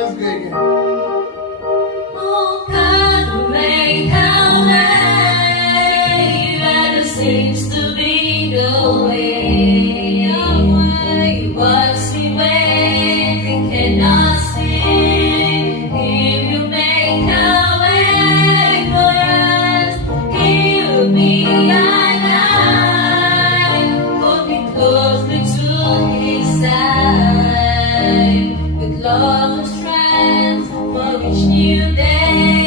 Let's go again. Oh, God, make a way where there seems to be no way. You watch me when we cannot see. If you make a way for us, He will be our guide. Hold me closely to His side with love and strength for each new day.